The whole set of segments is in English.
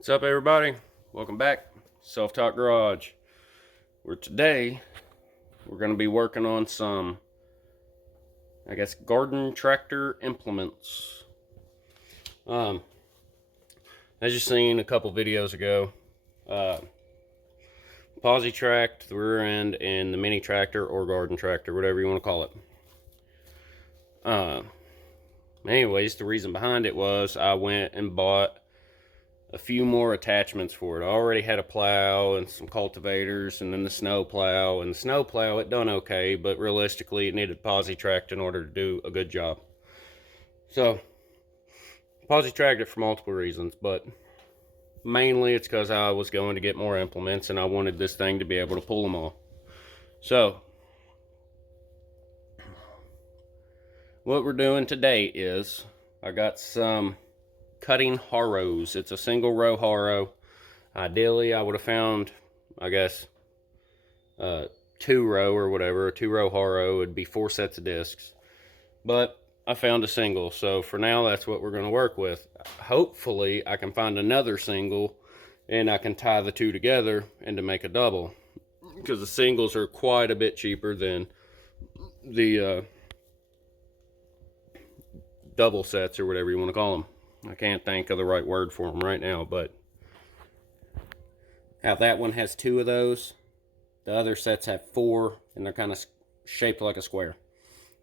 What's up, everybody? Welcome back, Self-Taught Garage. Today we're going to be working on some, garden tractor implements. As you seen a couple videos ago, posi tract, the rear end, and the mini tractor or garden tractor, whatever you want to call it. Anyways, the reason behind it was I went and bought a few more attachments for it. I already had a plow and some cultivators and then the snow plow. And the snow plow, it done okay, but realistically it needed posi tract in order to do a good job. So, posi tracked it for multiple reasons, but mainly it's because I was going to get more implements and I wanted this thing to be able to pull them all. So, what we're doing today is I got some cutting harrows. It's a single row harrow. Ideally, I would have found, two row or whatever. A 2-row harrow would be 4 sets of discs. But I found a single, so for now, that's what we're going to work with. Hopefully, I can find another single and I can tie the two together and to make a double. Because the singles are quite a bit cheaper than the double sets or whatever you want to call them. I can't think of the right word for them right now, but how that one has 2 of those, the other sets have 4, and they're kind of shaped like a square.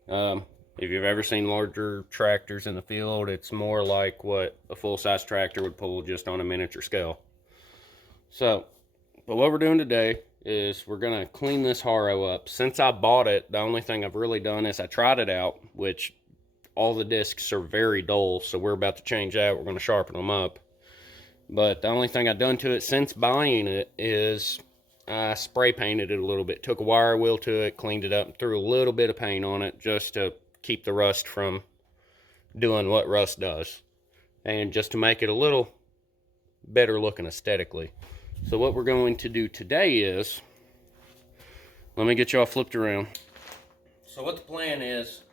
If you've ever seen larger tractors in the field, it's more like what a full-size tractor would pull, just on a miniature scale. So, but what we're doing today is we're going to clean this harrow up. Since I bought it, the only thing I've really done is I tried it out, which all the discs are very dull, so we're about to change that. We're going to sharpen them up. But the only thing I've done to it since buying it is I spray painted it a little bit. Took a wire wheel to it, cleaned it up, and threw a little bit of paint on it just to keep the rust from doing what rust does. And just to make it a little better looking aesthetically. So what we're going to do today is, let me get y'all flipped around. So what the plan is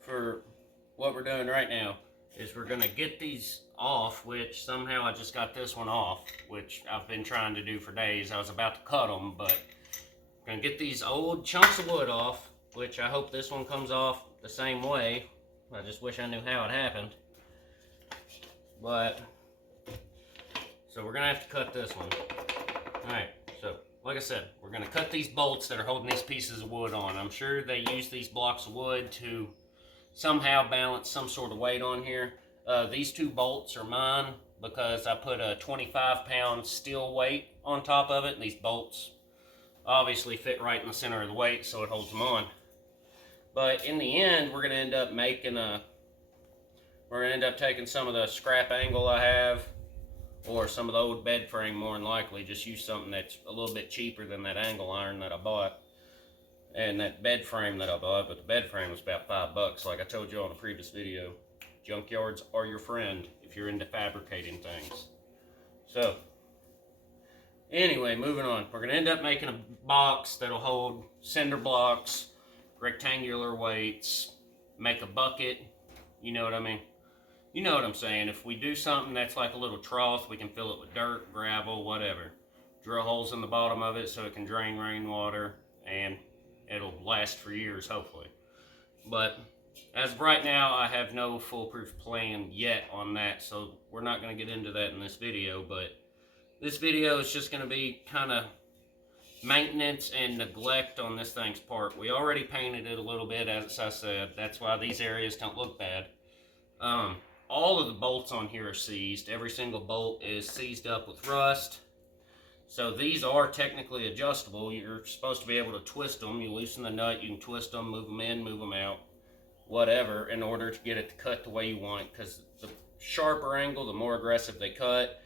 for what we're doing right now is we're going to get these off, which somehow I just got this one off, which I've been trying to do for days. I was about to cut them, but I'm going to get these old chunks of wood off, which I hope this one comes off the same way. I just wish I knew how it happened. But, so we're going to have to cut this one. Alright, so like I said, we're going to cut these bolts that are holding these pieces of wood on. I'm sure they use these blocks of wood to somehow balance some sort of weight on here. These 2 bolts are mine because I put a 25-pound steel weight on top of it, and these bolts obviously fit right in the center of the weight, so it holds them on. But in the end, we're going to end up taking some of the scrap angle I have, or some of the old bed frame, more than likely. Just use something that's a little bit cheaper than that angle iron that I bought and that bed frame that I bought. But the bed frame was about $5, like I told you on a previous video. Junkyards are your friend if you're into fabricating things. So anyway, moving on. We're going to end up making a box that'll hold cinder blocks, rectangular weights, make a bucket. You know what I mean? You know what I'm saying. If we do something that's like a little trough, we can fill it with dirt, gravel, whatever. Drill holes in the bottom of it so it can drain rainwater, and it'll last for years, hopefully. But as of right now, I have no foolproof plan yet on that, so we're not going to get into that in this video. But this video is just going to be kind of maintenance and neglect on this thing's part. We already painted it a little bit, as I said. That's why these areas don't look bad. All of the bolts on here are seized. Every single bolt is seized up with rust. So these are technically adjustable. You're supposed to be able to twist them. You loosen the nut, you can twist them, move them in, move them out, whatever, in order to get it to cut the way you want. Because the sharper angle, the more aggressive they cut.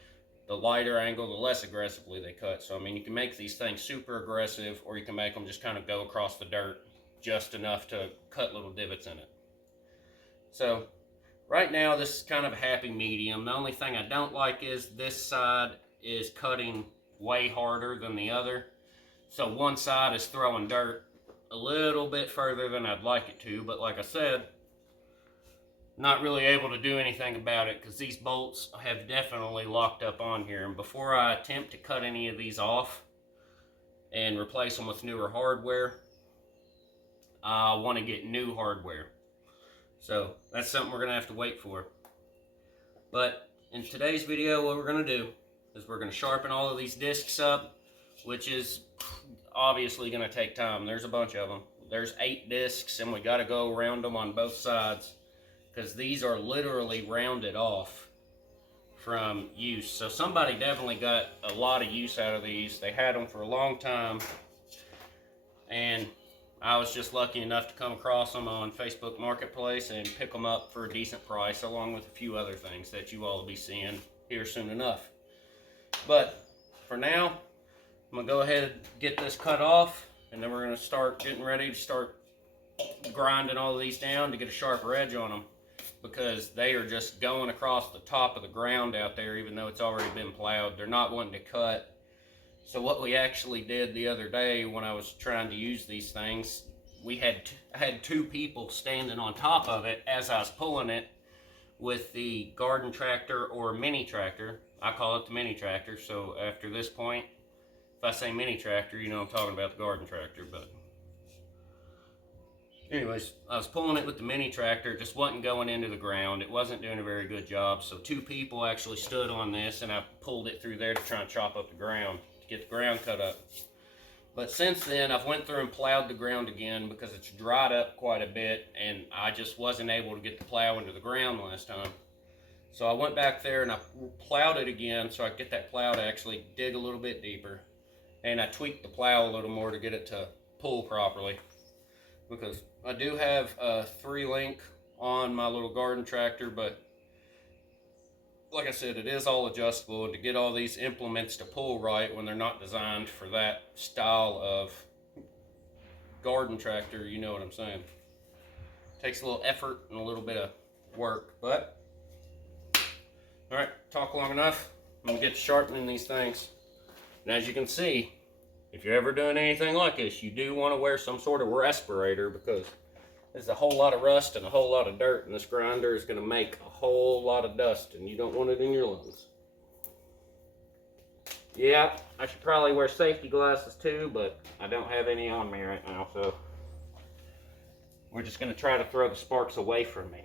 The lighter angle, the less aggressively they cut. So I mean, you can make these things super aggressive, or you can make them just kind of go across the dirt just enough to cut little divots in it. So right now, this is kind of a happy medium. The only thing I don't like is this side is cutting way harder than the other. So one side is throwing dirt a little bit further than I'd like it to. But like I said, not really able to do anything about it because these bolts have definitely locked up on here. And before I attempt to cut any of these off and replace them with newer hardware, I want to get new hardware. So that's something we're going to have to wait for. But in today's video, what we're going to do is we're going to sharpen all of these discs up, which is obviously going to take time. There's a bunch of them. There's 8 discs, and we got to go around them on both sides because these are literally rounded off from use. So somebody definitely got a lot of use out of these. They had them for a long time, and I was just lucky enough to come across them on Facebook Marketplace and pick them up for a decent price, along with a few other things that you all will be seeing here soon enough. But for now, I'm going to go ahead and get this cut off, and then we're going to start getting ready to start grinding all of these down to get a sharper edge on them, because they are just going across the top of the ground out there even though it's already been plowed. They're not wanting to cut. So what we actually did the other day when I was trying to use these things, we had 2 people standing on top of it as I was pulling it with the garden tractor or mini tractor. I call it the mini tractor, so after this point, if I say mini tractor, you know I'm talking about the garden tractor. But anyways, I was pulling it with the mini tractor. It just wasn't going into the ground. It wasn't doing a very good job. So 2 people actually stood on this, and I pulled it through there to try and chop up the ground, to get the ground cut up. But since then, I've went through and plowed the ground again because it's dried up quite a bit, and I just wasn't able to get the plow into the ground last time. So I went back there and I plowed it again so I could get that plow to actually dig a little bit deeper. And I tweaked the plow a little more to get it to pull properly, because I do have a 3-link on my little garden tractor, but like I said, it is all adjustable, and to get all these implements to pull right when they're not designed for that style of garden tractor, you know what I'm saying. It takes a little effort and a little bit of work, but all right, talk long enough. I'm gonna get to sharpening these things. And as you can see, if you're ever doing anything like this, you do want to wear some sort of respirator, because there's a whole lot of rust and a whole lot of dirt, and this grinder is going to make a whole lot of dust, and you don't want it in your lungs. Yeah, I should probably wear safety glasses too, but I don't have any on me right now, so we're just going to try to throw the sparks away from me.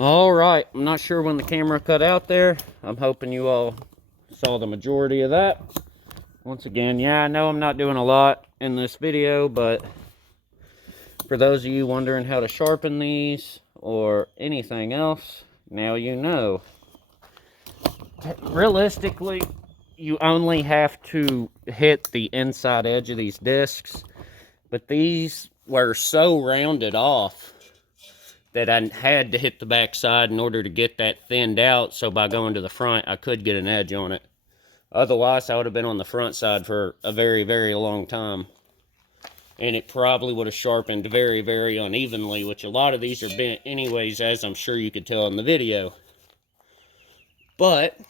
All right, I'm not sure when the camera cut out there. I'm hoping you all saw the majority of that. Once again, yeah, I know I'm not doing a lot in this video, but for those of you wondering how to sharpen these or anything else, now you know. Realistically, you only have to hit the inside edge of these discs, but these were so rounded off that I had to hit the back side in order to get that thinned out, so by going to the front, I could get an edge on it. Otherwise, I would have been on the front side for a very, very long time. And it probably would have sharpened very, very unevenly, which a lot of these are bent anyways, as I'm sure you could tell in the video. But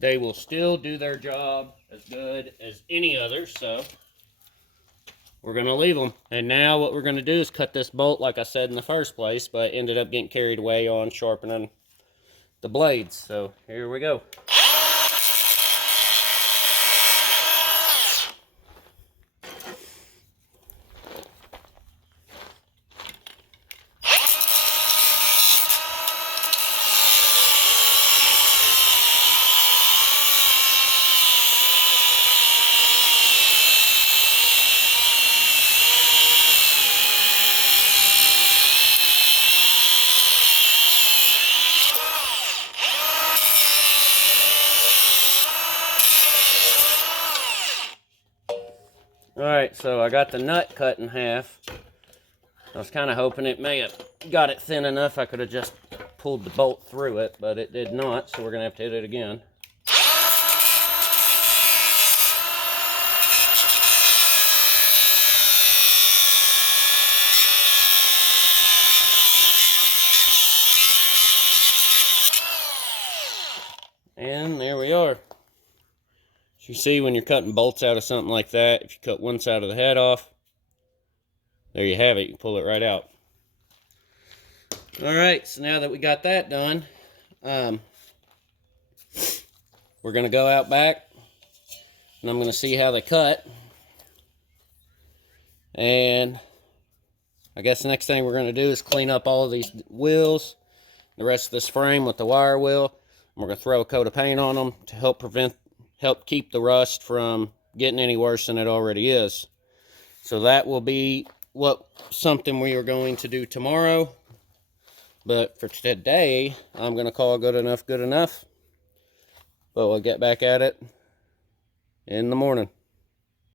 they will still do their job as good as any others, so we're going to leave them. And now what we're going to do is cut this bolt like I said in the first place, but ended up getting carried away on sharpening the blades. So here we go. Alright, so I got the nut cut in half. I was kind of hoping it may have got it thin enough I could have just pulled the bolt through it, but it did not, so we're going to have to hit it again. And there we are. As you see, when you're cutting bolts out of something like that, if you cut one side of the head off, there you have it. You can pull it right out. Alright, so now that we got that done, we're going to go out back, and I'm going to see how they cut. And I guess the next thing we're going to do is clean up all of these wheels, the rest of this frame with the wire wheel. And we're going to throw a coat of paint on them to help keep the rust from getting any worse than it already is. So that will be something we are going to do tomorrow. But for today, I'm going to call good enough good enough. But we'll get back at it in the morning.